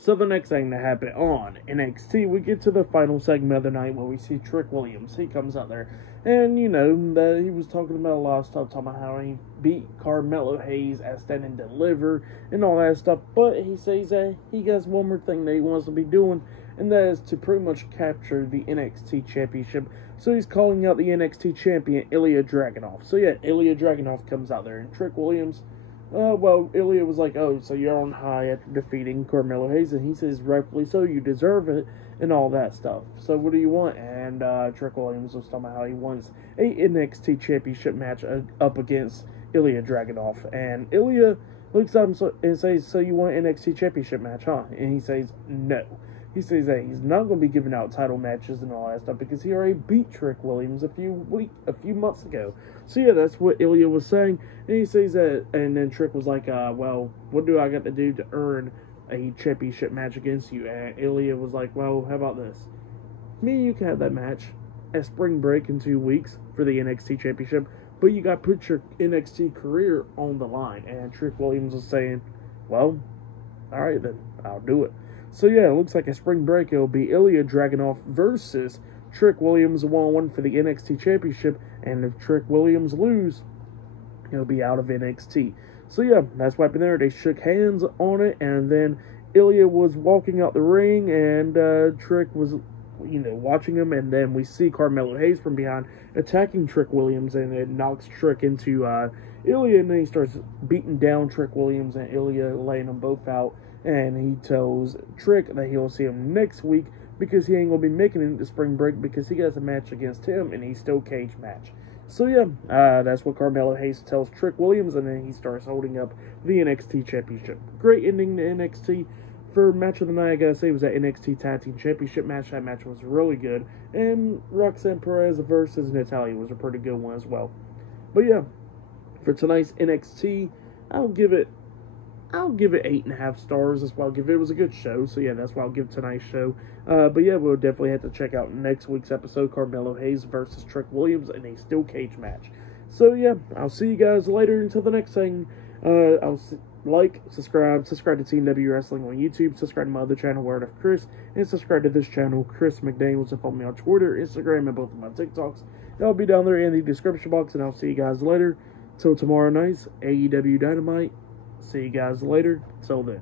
So the next thing that happened on NXT, we get to the final segment of the night where we see Trick Williams. He comes out there, and you know that he was talking about a lot of stuff, talking about how he beat Carmelo Hayes at Stand and Deliver and all that stuff. But he says that he has one more thing that he wants to be doing, and that is to pretty much capture the NXT Championship. So he's calling out the NXT Champion, Ilja Dragunov. So yeah, Ilja Dragunov comes out there, and Trick Williams, Ilja was like, oh, so you're on high after defeating Carmelo Hayes, and he says, rightfully so, you deserve it, and all that stuff. So what do you want? And Trick Williams was talking about how he wants a NXT Championship match up against Ilja Dragunov. And Ilja looks at him and says, so you want an NXT Championship match, huh? And he says, no. He says that he's not going to be giving out title matches and all that stuff because he already beat Trick Williams a few months ago. So yeah, that's what Ilja was saying. And he says that, and then Trick was like, well, what do I got to do to earn a championship match against you? And Ilja was like, well, how about this? Me and you can have that match at Spring Break in 2 weeks for the NXT Championship, but you got to put your NXT career on the line. And Trick Williams was saying, well, all right then, I'll do it. So yeah, it looks like a Spring Break. It'll be Ilja Dragunov versus Trick Williams 1-on-1 for the NXT Championship, and if Trick Williams lose, he'll be out of NXT. So yeah, that's what happened there. They shook hands on it, and then Ilja was walking out the ring, and Trick was, watching him, and then we see Carmelo Hayes from behind attacking Trick Williams, and it knocks Trick into Ilja, and then he starts beating down Trick Williams and Ilja, laying them both out. And he tells Trick that he'll see him next week because he ain't going to be making it to Spring Break because he has a match against him and he's still cage match. So yeah, that's what Carmelo Hayes tells Trick Williams, and then he starts holding up the NXT Championship. Great ending to NXT. For match of the night, I gotta say, it was that NXT Tag Team Championship match. That match was really good. And Roxanne Perez versus Natalya was a pretty good one as well. But yeah, for tonight's NXT, I'll give it 8.5 stars. That's why I'll give it. It was a good show. So yeah, that's why I'll give tonight's show. But yeah, we'll definitely have to check out next week's episode, Carmelo Hayes versus Trick Williams in a steel cage match. So yeah, I'll see you guys later. Until the next thing, subscribe to TNW Wrestling on YouTube, subscribe to my other channel, Word of Chris, and subscribe to this channel, Chris McDaniels, and follow me on Twitter, Instagram, and both of my TikToks. That'll be down there in the description box, and I'll see you guys later. Till tomorrow night, AEW Dynamite. See you guys later. Till then.